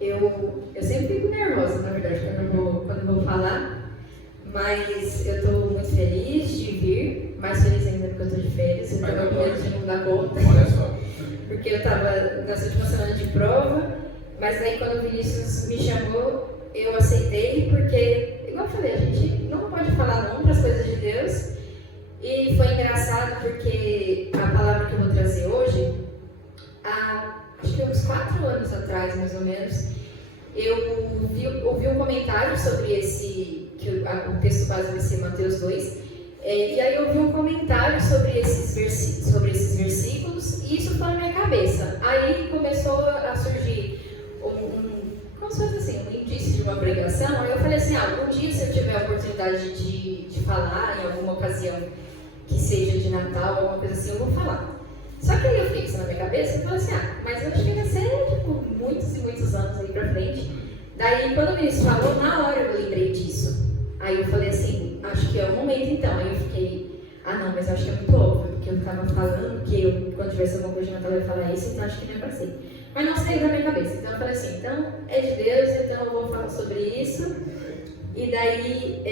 Eu sempre fico nervosa, na verdade, quando eu vou falar, mas eu estou muito feliz de vir, mais feliz ainda porque eu estou de férias, então eu tô medo de não dar conta. Olha só. Porque eu estava nas últimas semanas de prova, mas aí quando o Vinícius me chamou, eu aceitei, porque, igual eu falei, a gente não pode falar não para as coisas de Deus, e foi engraçado porque a palavra que eu vou trazer hoje, acho que uns 4 anos atrás, mais ou menos, eu ouvi um comentário sobre o texto base vai ser Mateus 2, e aí eu ouvi um comentário sobre esses versículos, e isso foi na minha cabeça. Aí começou a surgir como se fosse assim, um indício de uma pregação. Aí eu falei assim, algum dia se eu tiver a oportunidade de falar em alguma ocasião que seja de Natal, alguma coisa assim, eu vou falar. Só que aí eu fiquei isso na minha cabeça e falei assim, mas eu acho que vai ser tipo, muitos e muitos anos aí pra frente. Daí quando o Vinícius falou, na hora eu lembrei disso. Aí eu falei assim, acho que é o momento então. Aí eu fiquei, não, mas eu acho que é muito óbvio, porque eu estava falando que quando tivesse alguma coisa de Natal eu ia falar isso, então acho que não é pra ser. Mas não saiu da minha cabeça. Então eu falei assim, então é de Deus, então eu vou falar sobre isso. E daí,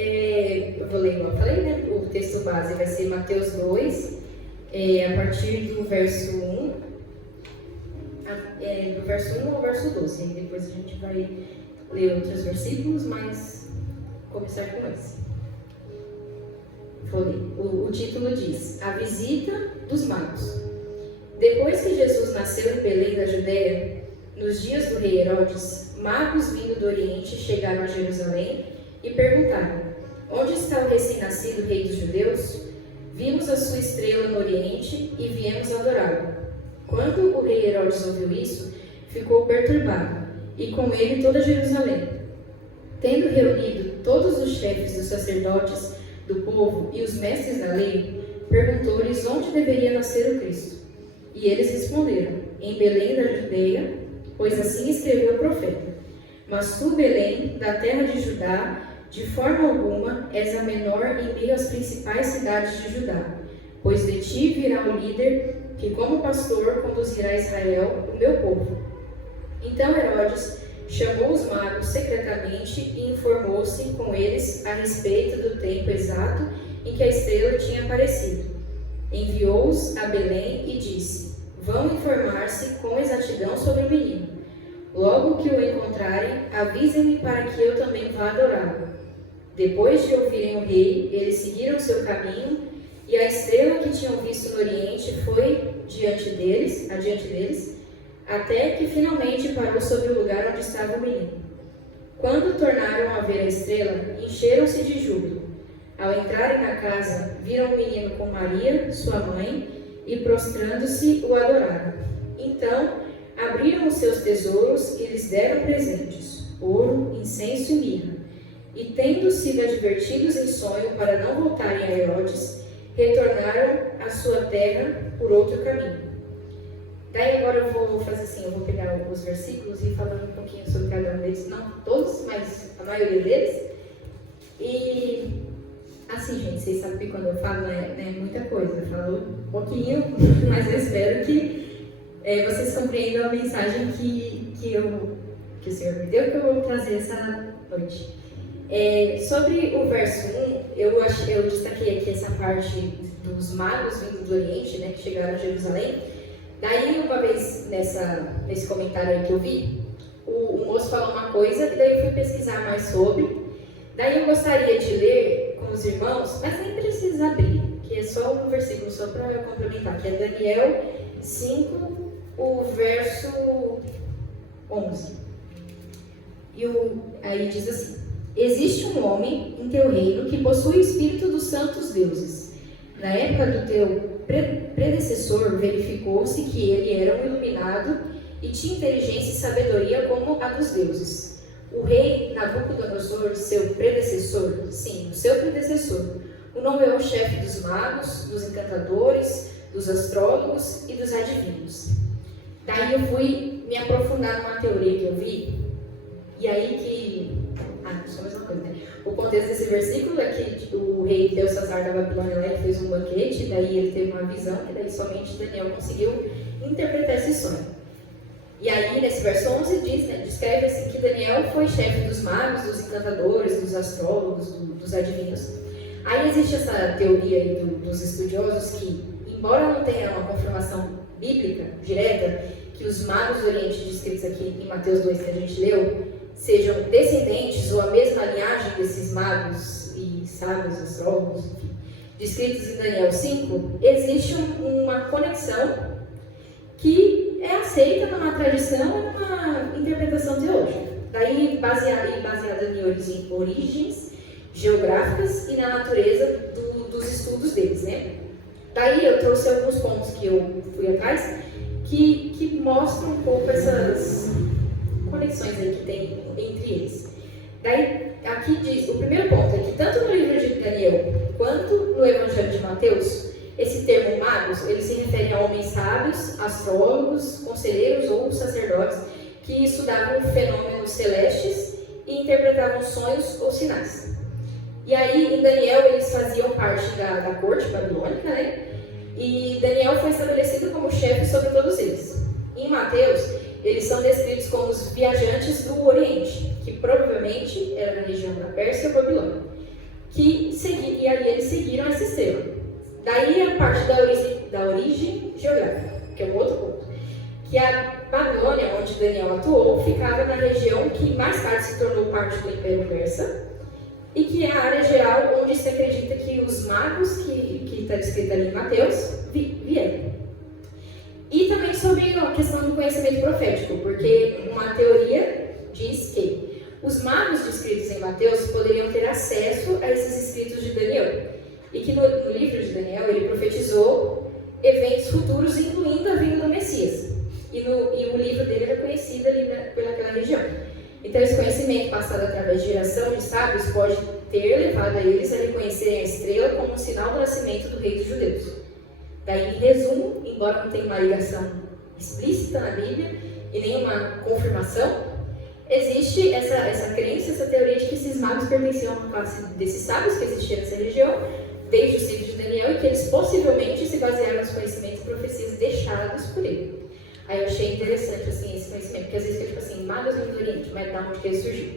eu vou ler igual eu falei, né? O texto base vai ser Mateus 2, a partir do verso 1, do verso 1 ao verso 12. E depois a gente vai ler outros versículos, mas começar com esse. Vou ler. O título diz: A visita dos magos. Depois que Jesus nasceu em Belém da Judéia, nos dias do rei Herodes, magos vindo do Oriente chegaram a Jerusalém e perguntaram: Onde está o recém-nascido rei dos judeus? Vimos a sua estrela no Oriente e viemos adorá-lo. Quando o rei Herodes ouviu isso, ficou perturbado, e com ele toda Jerusalém. Tendo reunido todos os chefes dos sacerdotes do povo e os mestres da lei, perguntou-lhes onde deveria nascer o Cristo. E eles responderam: Em Belém da Judeia, pois assim escreveu o profeta. Mas tu, Belém, da terra de Judá, de forma alguma és a menor em meio às principais cidades de Judá, pois de ti virá um líder que, como pastor, conduzirá Israel, o meu povo. Então Herodes chamou os magos secretamente e informou-se com eles a respeito do tempo exato em que a estrela tinha aparecido. Enviou-os a Belém e disse: Vão informar-se com exatidão sobre o menino. Logo que o encontrarem, avisem-me para que eu também vá adorá-lo. Depois de ouvirem o rei, eles seguiram seu caminho, e a estrela que tinham visto no Oriente foi adiante deles, até que finalmente parou sobre o lugar onde estava o menino. Quando tornaram a ver a estrela, encheram-se de júbilo. Ao entrarem na casa, viram o menino com Maria, sua mãe, e prostrando-se o adoraram. Então, abriram os seus tesouros e lhes deram presentes, ouro, incenso e mirra. E tendo sido advertidos em sonho para não voltarem a Herodes, retornaram à sua terra por outro caminho. Daí agora eu vou fazer assim, eu vou pegar os versículos e ir falando um pouquinho sobre cada um deles, não todos, mas a maioria deles. E assim, gente, vocês sabem que quando eu falo não é muita coisa, eu falo um pouquinho, mas eu espero que vocês compreendam a mensagem que o Senhor me deu, que eu vou trazer essa noite. Sobre o verso 1, eu destaquei aqui essa parte dos magos vindo do Oriente, né, que chegaram a Jerusalém. Daí, uma vez nesse comentário aí que eu vi, o moço falou uma coisa e daí eu fui pesquisar mais sobre. Daí eu gostaria de ler com os irmãos, mas nem precisa abrir, que é só um versículo, só para complementar, que é Daniel 5, o verso 11. Aí diz assim: Existe um homem em teu reino que possui o espírito dos santos deuses. Na época do teu predecessor, verificou-se que ele era um iluminado e tinha inteligência e sabedoria como a dos deuses. O rei Nabucodonosor, seu predecessor, sim, o seu predecessor, o nomeou o chefe dos magos, dos encantadores, dos astrólogos e dos adivinhos. Daí eu fui me aprofundar numa teoria que eu vi, e aí que... só mais uma coisa, né? O contexto desse versículo é que o rei Belsazar da Babilônia ele fez um banquete, daí ele teve uma visão, e daí somente Daniel conseguiu interpretar esse sonho. E aí, nesse verso 11, diz, né, descreve assim, que Daniel foi chefe dos magos, dos encantadores, dos astrólogos, dos adivinhos. Aí existe essa teoria aí dos estudiosos que, embora não tenha uma confirmação bíblica direta, que os magos do Oriente descritos aqui em Mateus 2 que a gente leu, sejam descendentes ou a mesma linhagem desses magos e sábios, astrólogos, enfim, descritos em Daniel 5, existe uma conexão que é aceita numa tradição e numa interpretação teológica. Daí, baseada em origens geográficas e na natureza dos estudos deles, né? Daí eu trouxe alguns pontos que eu fui atrás que mostram um pouco essas conexões aí que tem entre eles. Daí, aqui diz, o primeiro ponto é que tanto no livro de Daniel quanto no Evangelho de Mateus, esse termo magos, ele se refere a homens sábios, astrólogos, conselheiros ou sacerdotes que estudavam fenômenos celestes e interpretavam sonhos ou sinais. E aí, em Daniel, eles faziam parte da corte babilônica, né? E Daniel foi estabelecido como chefe sobre todos eles. Em Mateus, eles são descritos como os viajantes do Oriente, que provavelmente era na região da Pérsia ou Babilônia. E aí eles seguiram esse sistema. Daí a parte da origem geográfica, que é um outro ponto. Que a Babilônia, onde Daniel atuou, ficava na região que mais tarde se tornou parte do Império Persa, e que é a área geral onde se acredita que os magos, que está descrito ali em Mateus, vieram. E também sobre a questão do conhecimento profético, porque uma teoria diz que os magos descritos em Mateus poderiam ter acesso a esses escritos de Daniel. E que no livro de Daniel ele profetizou eventos futuros, incluindo a vinda do Messias. E o livro dele era conhecido ali pelaquela região. Então, esse conhecimento passado através de geração de sábios pode ter levado a eles a reconhecerem a estrela como um sinal do nascimento do rei dos judeus. Daí, em resumo, embora não tenha uma ligação explícita na Bíblia e nenhuma confirmação, existe essa crença, essa teoria de que esses magos pertenciam a uma classe desses sábios que existiam nessa região, desde o ciclo de Daniel, e que eles possivelmente se basearam nos conhecimentos e profecias deixados por ele. Aí eu achei interessante assim, esse conhecimento, porque às vezes fica tipo assim, magos do Oriente, mas da onde que ele surgiu?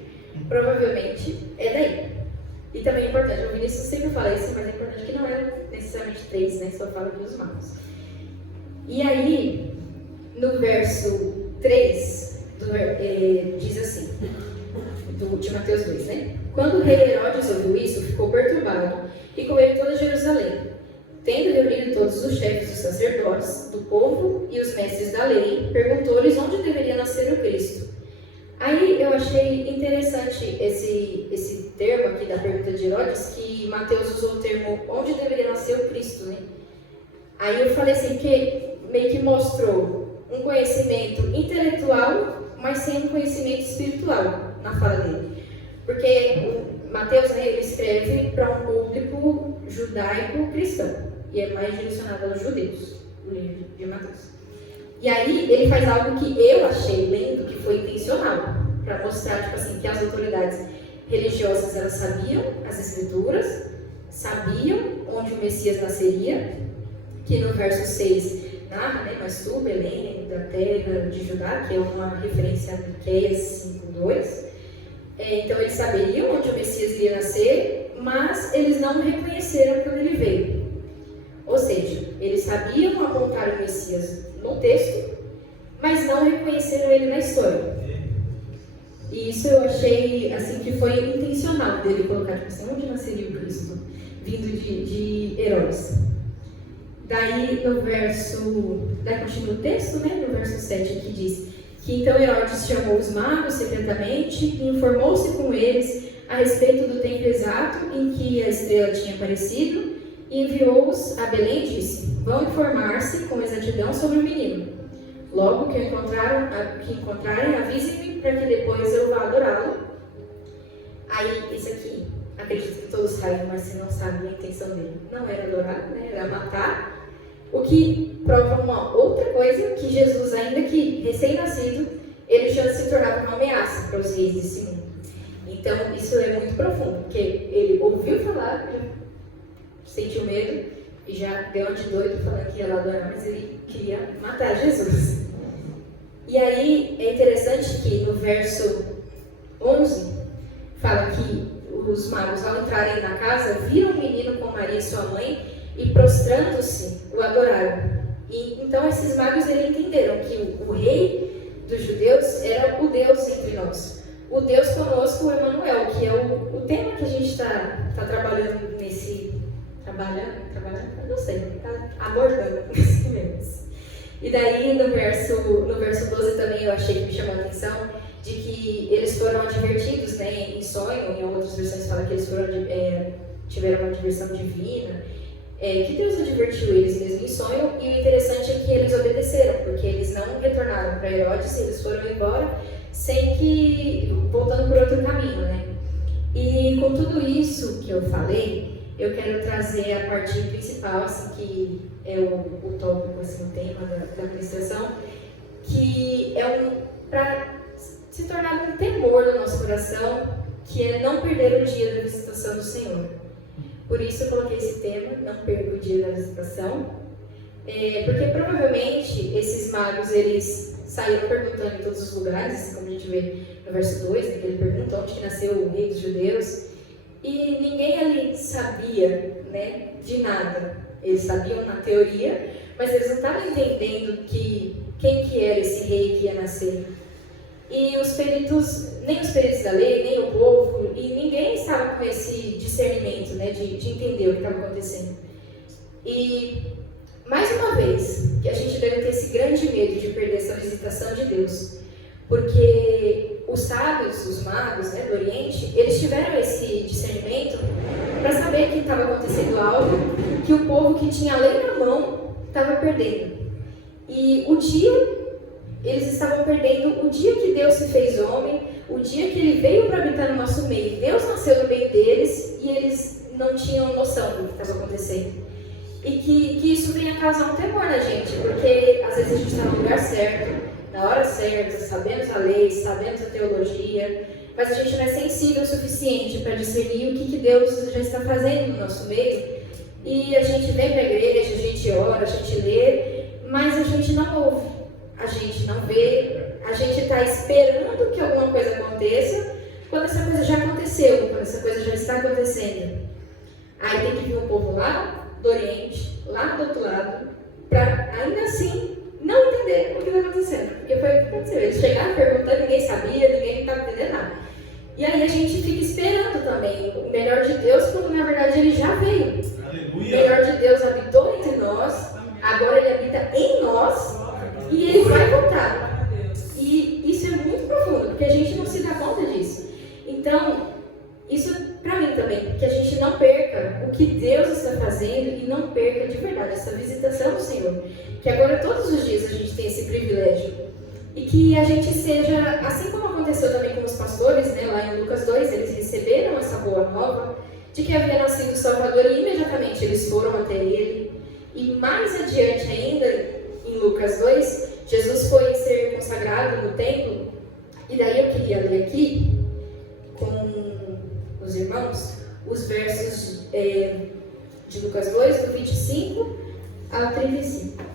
Provavelmente é daí. E também é importante, o Vinícius sempre fala isso, mas é importante que não é necessariamente 3, né? Só fala aqui os magos. E aí, no verso 3, diz assim, de Mateus 2, né? Quando o rei Herodes ouviu isso, ficou perturbado, e com ele toda Jerusalém. Tendo reunido todos os chefes dos sacerdotes, do povo e os mestres da lei, perguntou-lhes onde deveria nascer o Cristo. Aí eu achei interessante esse termo aqui da pergunta de Herodes, que Mateus usou o termo onde deveria nascer o Cristo, né? Aí eu falei assim, que meio que mostrou um conhecimento intelectual, mas sem um conhecimento espiritual na fala dele. Porque Mateus, né, ele escreve para um público judaico-cristão, e é mais direcionado aos judeus, o livro de Mateus. E aí ele faz algo que eu achei, lendo, que foi intencional, para mostrar tipo assim, que as autoridades religiosas elas sabiam as escrituras, sabiam onde o Messias nasceria, que no verso 6 narra, né, mas tu, Belém, da terra de Judá, que é uma referência a Miqueias 5:2. Então eles saberiam onde o Messias iria nascer, mas eles não o reconheceram quando ele veio. Ou seja, eles sabiam apontar o Messias no texto, mas não reconheceram ele na história. E isso eu achei assim, que foi intencional dele colocar, tipo assim, onde nasceria o Cristo, vindo de Herodes. Daí no verso, daí continua o texto, né? No verso 7 aqui diz que então Herodes chamou os magos secretamente e informou-se com eles a respeito do tempo exato em que a estrela tinha aparecido e enviou-os a Belém e disse: vão informar-se com exatidão sobre o menino. Logo que encontrarem, avisem-me para que depois eu vá adorá-lo. Aí, isso aqui, acredito que todos saibam, mas se não sabem a intenção dele, não era adorar, né? Era matar. O que prova uma outra coisa, que Jesus, ainda que recém-nascido, ele já se tornava uma ameaça para os reis desse mundo. Então, isso é muito profundo, porque ele ouviu falar, sentiu medo e já deu uma de doido falando que ia lá adorar, mas ele queria matar Jesus. E aí é interessante que no verso 11 fala que os magos, ao entrarem na casa, viram o menino com Maria, sua mãe, e prostrando-se, o adoraram. E então esses magos entenderam que o rei dos judeus era o Deus entre nós. O Deus conosco, o Emanuel, que é o tema que a gente está trabalhando nesse... Trabalhando? Não sei, está abordando nesse mês. E daí no verso 12 também eu achei que me chamou a atenção de que eles foram advertidos, né, em sonho, em outras versões fala que eles tiveram uma diversão divina, que Deus advertiu eles mesmo em sonho, e o interessante é que eles obedeceram, porque eles não retornaram para Herodes, eles foram embora, voltando por outro caminho, né? E com tudo isso que eu falei, eu quero trazer a parte principal, assim, que é o tópico, assim, o tema da ministração, que é para se tornar um temor no nosso coração, que é não perder o dia da visitação do Senhor. Por isso eu coloquei esse tema, não perca o dia da visitação, porque provavelmente esses magos, eles saíram perguntando em todos os lugares, como a gente vê no verso 2, que ele pergunta onde que nasceu o rei dos judeus, e ninguém ali sabia, né, de nada. Eles sabiam na teoria, mas eles não estavam entendendo quem que era esse rei que ia nascer. E os peritos, nem os peritos da lei, nem o povo, e ninguém estava com esse discernimento, né, de entender o que estava acontecendo. E, mais uma vez, que a gente deve ter esse grande medo de perder essa visitação de Deus. Porque os sábios, os magos, né, do Oriente, eles tiveram esse discernimento para saber que estava acontecendo algo que o povo que tinha a lei na mão estava perdendo. E eles estavam perdendo o dia que Deus se fez homem, o dia que Ele veio para habitar no nosso meio. Deus nasceu no meio deles e eles não tinham noção do que estava acontecendo. E que isso venha causar um temor na gente, porque às vezes a gente está no lugar certo, na hora certa, sabemos a lei, sabemos a teologia, mas a gente não é sensível o suficiente para discernir o que Deus já está fazendo no nosso meio. E a gente vem para a igreja, a gente ora, a gente lê, mas a gente não ouve, a gente não vê, a gente está esperando que alguma coisa aconteça quando essa coisa já aconteceu, quando essa coisa já está acontecendo. Aí tem que vir um povo lá do Oriente, lá do outro lado, para ainda assim não entender o que está acontecendo. Porque foi o que aconteceu. Eles chegaram perguntando, ninguém sabia, ninguém estava entendendo nada. E aí a gente fica esperando também o melhor de Deus, quando na verdade Ele já veio. Aleluia. O melhor de Deus habitou entre nós, agora Ele habita em nós e Ele vai voltar. E isso é muito profundo, porque a gente não se dá conta disso. Então, isso para mim também, que a gente não perca o que Deus está fazendo e não perca de verdade essa visitação do Senhor. Que agora todos os dias a gente tem esse privilégio. E que a gente seja, assim como aconteceu também com os pastores, né, lá em Lucas 2, eles receberam essa boa nova de que havia nascido o Salvador e imediatamente eles foram até Ele. E mais adiante ainda, em Lucas 2, Jesus foi ser consagrado no templo. E daí eu queria ler aqui com os irmãos os versos de Lucas 2, do 25 ao 35.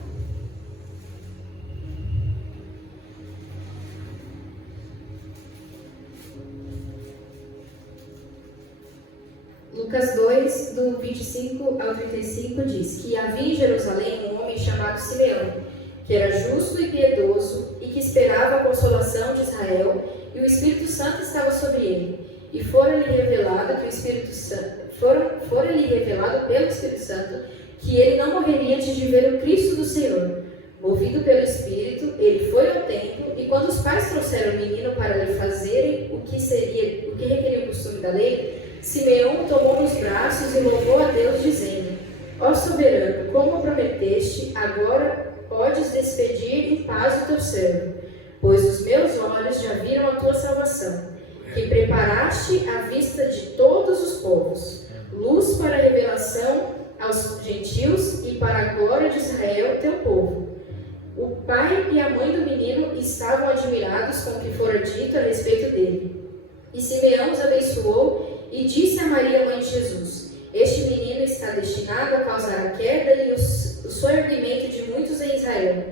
Lucas 2, do 25 ao 35 diz que havia em Jerusalém um homem chamado Simeão, que era justo e piedoso e que esperava a consolação de Israel, e o Espírito Santo estava sobre ele. E fora-lhe revelado pelo Espírito Santo que ele não morreria antes de ver o Cristo do Senhor. Movido pelo Espírito, ele foi ao templo, e quando os pais trouxeram o menino para lhe fazerem o que requeria o costume da lei, Simeão o tomou nos braços e louvou a Deus, dizendo: Ó soberano, como prometeste, agora podes despedir em paz o teu servo, pois os meus olhos já viram a tua salvação, que preparaste à vista de todos os povos, luz para a revelação aos gentios e para a glória de Israel, teu povo. O pai e a mãe do menino estavam admirados com o que fora dito a respeito dele. E Simeão os abençoou e disse a Maria, mãe de Jesus: Este menino está destinado a causar a queda e o soerguimento de muitos em Israel,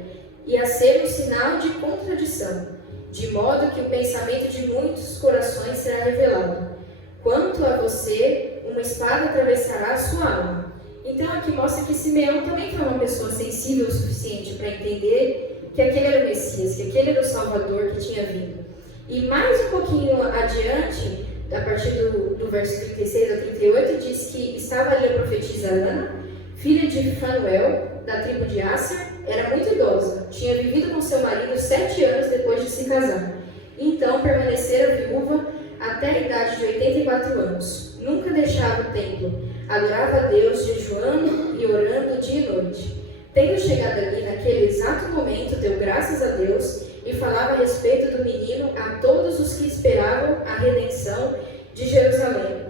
e a ser um sinal de contradição, de modo que o pensamento de muitos corações será revelado. Quanto a você, uma espada atravessará a sua alma. Então aqui mostra que Simeão também foi uma pessoa sensível o suficiente para entender que aquele era o Messias, que aquele era o Salvador que tinha vindo. E mais um pouquinho adiante, a partir do verso 36 a 38, diz que estava ali a profetisa Ana, filha de Fanuel, da tribo de Asser, era muito idosa, tinha vivido com seu marido 7 anos depois de se casar. Então permanecera viúva até a idade de 84 anos. Nunca deixava o templo, adorava a Deus jejuando e orando dia e noite. Tendo chegado ali naquele exato momento, deu graças a Deus e falava a respeito do menino a todos os que esperavam a redenção de Jerusalém.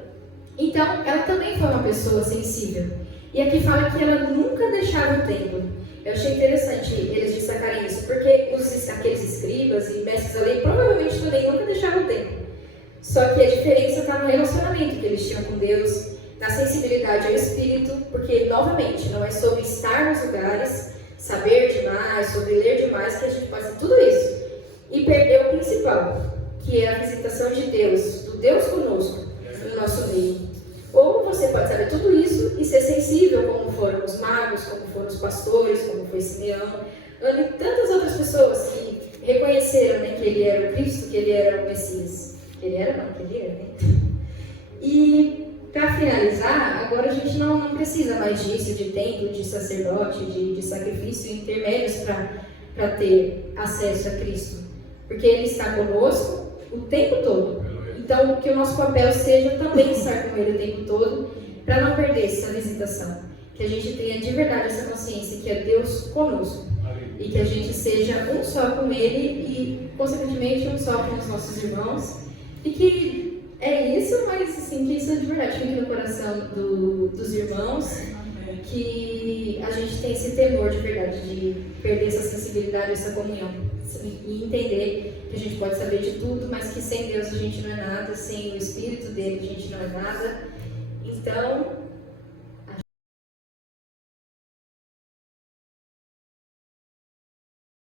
Então, ela também foi uma pessoa sensível. E aqui fala que ela nunca deixava o templo. Eu achei interessante eles destacarem isso, porque aqueles escribas e mestres da lei provavelmente também nunca deixavam o templo. Só que a diferença está no relacionamento que eles tinham com Deus, na sensibilidade ao Espírito, porque, novamente, não é sobre estar nos lugares, saber demais, sobre ler demais, que a gente pode fazer tudo isso. E perder o principal, que é a visitação de Deus, do Deus conosco, no nosso meio. Ou você pode saber tudo isso e ser sensível, como foram os magos, como foram os pastores, como foi Simeão, e tantas outras pessoas que reconheceram, né, que ele era o Cristo, que ele era o Messias. Que ele era, não, que ele era, né? E, para finalizar, agora a gente não precisa mais disso, de templo, de sacerdote, de sacrifício, intermédios para ter acesso a Cristo. Porque Ele está conosco o tempo todo. Então, que o nosso papel seja também estar com Ele o tempo todo, para não perder essa visitação. Que a gente tenha de verdade essa consciência que é Deus conosco. E que a gente seja um só com Ele e, consequentemente, um só com os nossos irmãos. E que é isso, mas assim, que isso de verdade fique no coração dos irmãos. Que a gente tem esse temor de verdade, de perder essa sensibilidade, essa comunhão. E entender que a gente pode saber de tudo, mas que sem Deus a gente não é nada, sem o Espírito dele a gente não é nada. Então,